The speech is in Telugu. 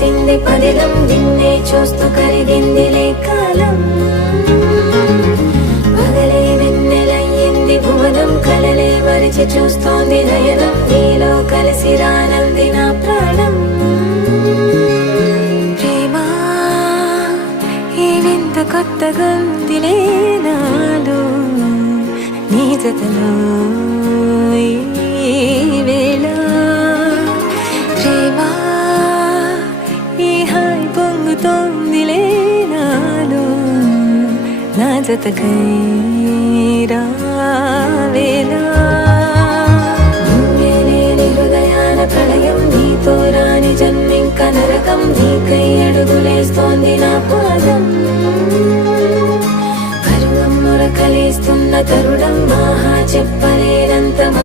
తెలిసింది పదిలం, నిన్నే చూస్తూ కరిగిందిలే కాలం. పగలే వెన్నెలయ్యింది భువనం, కలలే మరిచి చూస్తోంది నయనం. నీలో కలిసి రానంది నా ప్రాణం. ప్రేమా ఈ వింత కొత్తగా ఉందిలే నాలో, నీ జతలో ఈ వేళ. ప్రేమా ఈ హాయి పొంగుతోందిలే నాలో, నా జతకై రావేళ. నువ్వే లేని హృదయాల ప్రళయం, నీతో రాని జన్మింక నరకం. నీకై అడుగులేస్తోంది నా పాదం, పరువం మొరకలేస్తున్న తరుణం. ఆహా చెప్ప